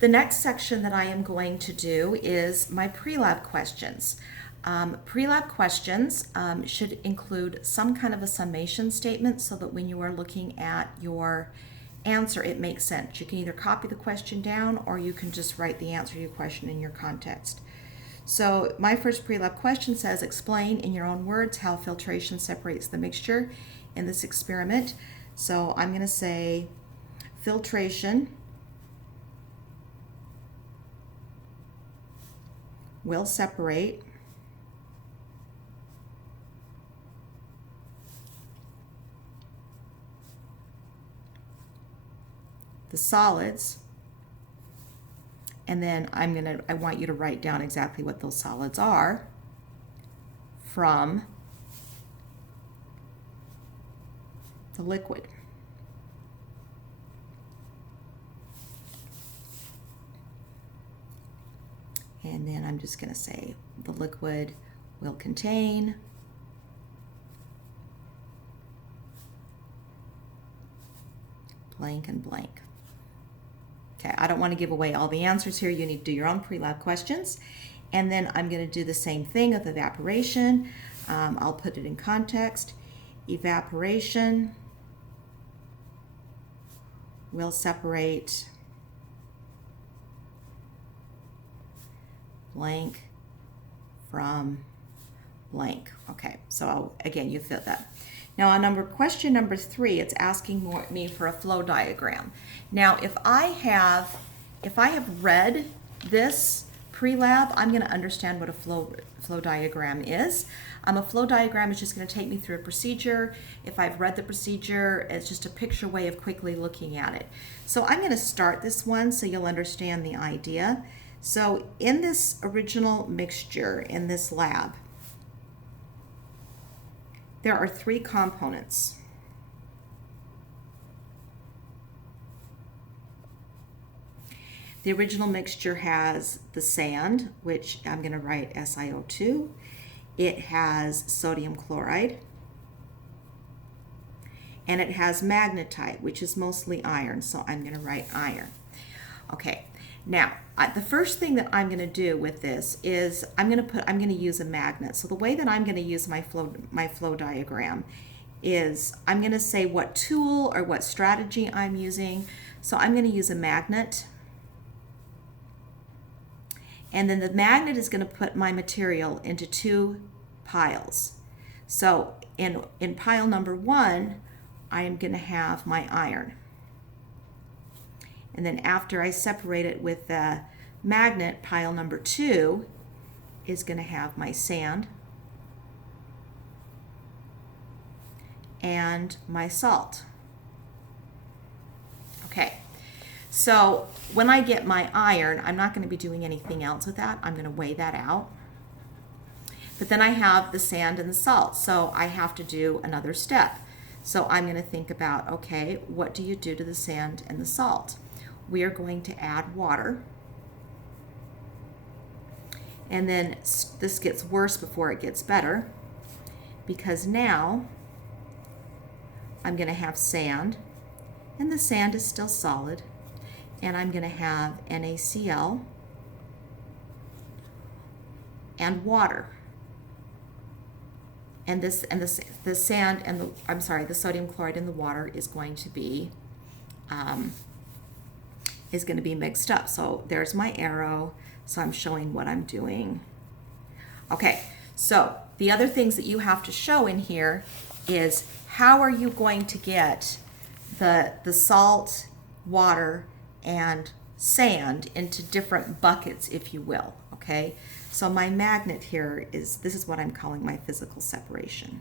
The next section that I am going to do is my pre-lab questions. Pre-lab questions should include some kind of a summation statement so that when you are looking at your answer, it makes sense. You can either copy the question down or you can just write the answer to your question in your context. So my first pre-lab question says, explain in your own words how filtration separates the mixture in this experiment. So I'm going to say filtration will separate the solids, and then I want you to write down exactly what those solids are from the liquid. And then I'm just going to say the liquid will contain blank and blank. Okay, I don't want to give away all the answers here. You need to do your own pre-lab questions. And then I'm going to do the same thing with evaporation. I'll put it in context. Evaporation will separate blank from blank. Okay, so again, you fit that. Now on question number 3, it's asking me for a flow diagram. Now if I have read this pre-lab, I'm going to understand what a flow diagram is. A flow diagram is just going to take me through a procedure. If I've read the procedure, it's just a picture way of quickly looking at it. So I'm going to start this one so you'll understand the idea. So in this original mixture in this lab, there are 3 components. The original mixture has the sand, which I'm going to write SiO2. It has sodium chloride. And it has magnetite, which is mostly iron, so I'm going to write iron. Okay, now the first thing that I'm going to do with this is I'm going to use a magnet. So the way that I'm going to use my flow diagram is I'm going to say what tool or what strategy I'm using. So I'm going to use a magnet. And then the magnet is going to put my material into 2 piles. So in pile number 1, I am going to have my iron. And then after I separate it with the magnet, pile number 2 is going to have my sand and my salt. Okay. So when I get my iron, I'm not going to be doing anything else with that. I'm going to weigh that out. But then I have the sand and the salt, so I have to do another step. So I'm going to think about, okay, what do you do to the sand and the salt? We are going to add water. And then this gets worse before it gets better, because now I'm going to have sand, and the sand is still solid. And I'm going to have NaCl and water. And the sand and the sodium chloride in the water is going to be mixed up. So there's my arrow. So I'm showing what I'm doing. Okay. So the other things that you have to show in here is how are you going to get the salt, water, and sand into different buckets, if you will. Okay, so my magnet here this is what I'm calling my physical separation.